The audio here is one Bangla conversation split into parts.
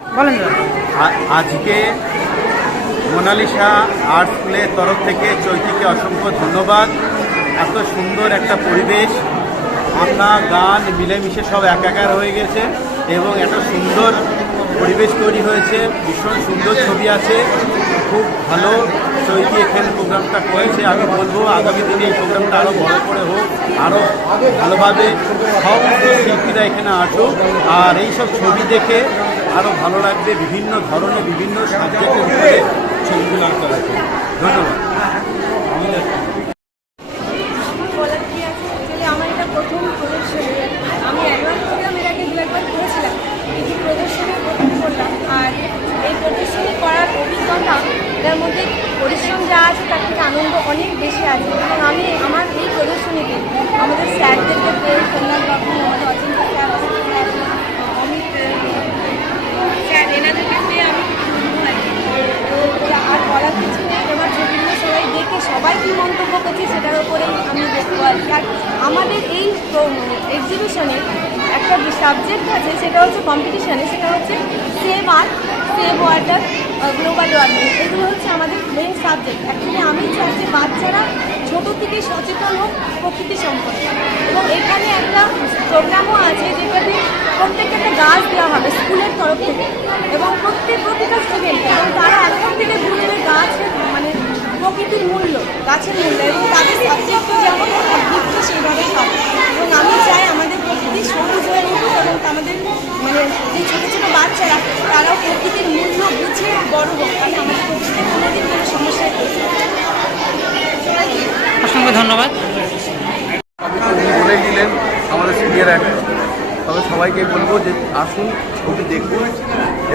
বলেন দাদা। আজকে মোনালিসা আর্ট স্কুলের তরফ থেকে চৈতিকে অসংখ্য ধন্যবাদ। এত সুন্দর একটা পরিবেশ, আমরা গান মিলেমিশে সব একাকার হয়ে গেছে এবং এত সুন্দর পরিবেশ তৈরি হয়েছে, ভীষণ সুন্দর ছবি আছে, খুব ভালো চৈতি এখানে প্রোগ্রামটা করেছে। আমি বলবো আগামী দিনে এই প্রোগ্রামটা আরও বড় করে হোক, আরও ভালোভাবে সব শিল্পীরা এখানে আসুক, আর এইসব ছবি দেখে আরও ভালো লাগবে। বিভিন্ন ধরনের বিভিন্ন সাবজেক্টের উপরে ছবিগুলো আঁকা আছে। ধন্যবাদ। বলার কি আছে, অ্যাকচুয়ালি আমার এটা প্রথম প্রদর্শনী। আমি অ্যানুয়াল প্রোগ্রাম এর আগে 2-1 বার করেছিলাম, কিন্তু প্রদর্শনী প্রথম করলাম। আর এই প্রদর্শনী করার অভিজ্ঞতা, এটার মধ্যে পরিশ্রম যা আছে তার থেকে আনন্দ অনেক বেশি আছে। এবং আমি আমার এই প্রদর্শনীতে আমাদের স্যারদেরকে পেয়ে, সোমনাথবাবু, আমাদের অচিন্ত স্যার, অমিত স্যার, এনাদেরকে পেয়ে আমি খুব খুশি হয়। তো আর বলার কিছু নেই। এবার ছবিগুলো সবাই দেখে সবাই কী মন্তব্য করছে সেটার উপরেই আমি দেখবো আর কি। আর আমাদের এই এক্সিবিশনে একটা সাবজেক্ট আছে, সেটা হচ্ছে কম্পিটিশানে, সেটা হচ্ছে save earth, save water, global warming. এগুলো হচ্ছে আমাদের মেন সাবজেক্ট। অ্যাকচুয়ালি আমি চাই যে বাচ্চারা ছোটো থেকেই সচেতন হোক প্রকৃতি সম্পর্কে। এবং এখানে একটা প্রোগ্রামও আছে যেটাতে প্রত্যেকটা একটা গাছ দেওয়া হবে স্কুলের তরফ থেকে, এবং প্রতিটা স্টুডেন্ট, এবং তারা এখন থেকে বুঝবে গাছের মানে প্রকৃতির মূল্য, গাছের মূল্য, এবং তাদের সাবজেক্টও যেমন দিকটা সেইভাবে হবে। এবং আমি চাই আমাদের প্রকৃতি সবুজ হয়ে উঠুক, এবং আমাদের মানে যে ছোটো ছোটো বাচ্চারা তারাও প্রকৃতির মূল্য বুঝে বড় হোক, তাহলে আমাদের প্রকৃতিতে কোনোদিন কোনো সমস্যায় পড়বে না। অসংখ্য ধন্যবাদ। উনি বলেই দিলেন আমাদের সিনিয়র একটা, তবে সবাইকে বলবো যে আসুন, ছবি দেখুন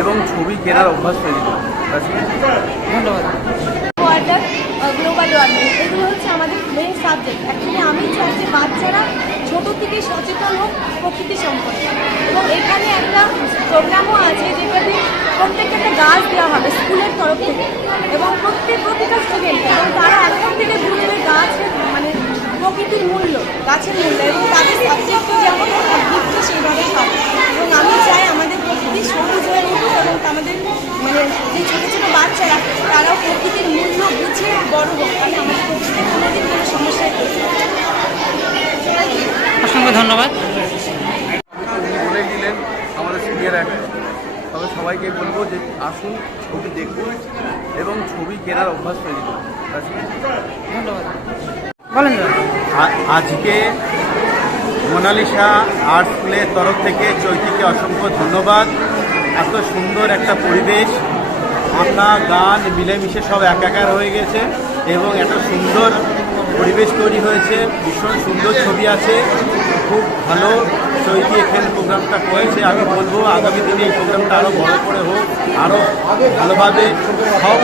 এবং ছবি কেনার অভ্যাস তৈরি করুন। ধন্যবাদ। ওয়াটার, গ্লোবাল ওয়ার্মিং, এগুলো হচ্ছে আমাদের মেন সাবজেক্ট। অ্যাকচুয়ালি আমি চাই যে বাচ্চারা ছোটো থেকেই সচেতন হোক প্রকৃতি সম্পর্কে। এবং এখানে একটা প্রোগ্রামও আছে যেটাতে প্রত্যেকটা একটা গাছ দেওয়া হবে স্কুলের তরফ থেকে, এবং প্রতিটা স্টুডেন্ট, এবং তারা এখন থেকে বুঝবে গাছের মানে প্রকৃতির মূল্য, গাছের মূল্য, এবং তাদের সাবজেক্টও যেমন দিকটা সেইভাবে হবে। এবং আমি চাই আমাদের প্রকৃতি সবুজ হয়ে উঠুক, এবং আমাদের মানে যে ছোটো ছোটো বাচ্চারা তারাও প্রকৃতির মূল্য বুঝে বড় হোক, তাহলে আমাদের প্রকৃতিতে কোনোদিন কোনো সমস্যায় পড়বে না। অসংখ্য ধন্যবাদ। উনি বলেই দিলেন আমাদের সিনিয়র একটা, তবে সবাইকে বলবো যে আসুন, ছবি দেখুন এবং ছবি কেনার অভ্যাস তৈরি করুন। ধন্যবাদ। বলেন দাদা। আজকে মোনালিসা আর্ট স্কুলের তরফ থেকে চৈতিকে অসংখ্য ধন্যবাদ। এত সুন্দর একটা পরিবেশ, আমরা গান মিলেমিশে সব একাকার হয়ে গেছে এবং এত সুন্দর পরিবেশ তৈরি হয়েছে, ভীষণ সুন্দর ছবি আছে, খুব ভালো চৈতি এখানে প্রোগ্রামটা করেছে। আমি বলবো আগামী দিনে এই প্রোগ্রামটা আরও বড় করে হোক, আরও ভালোভাবে সব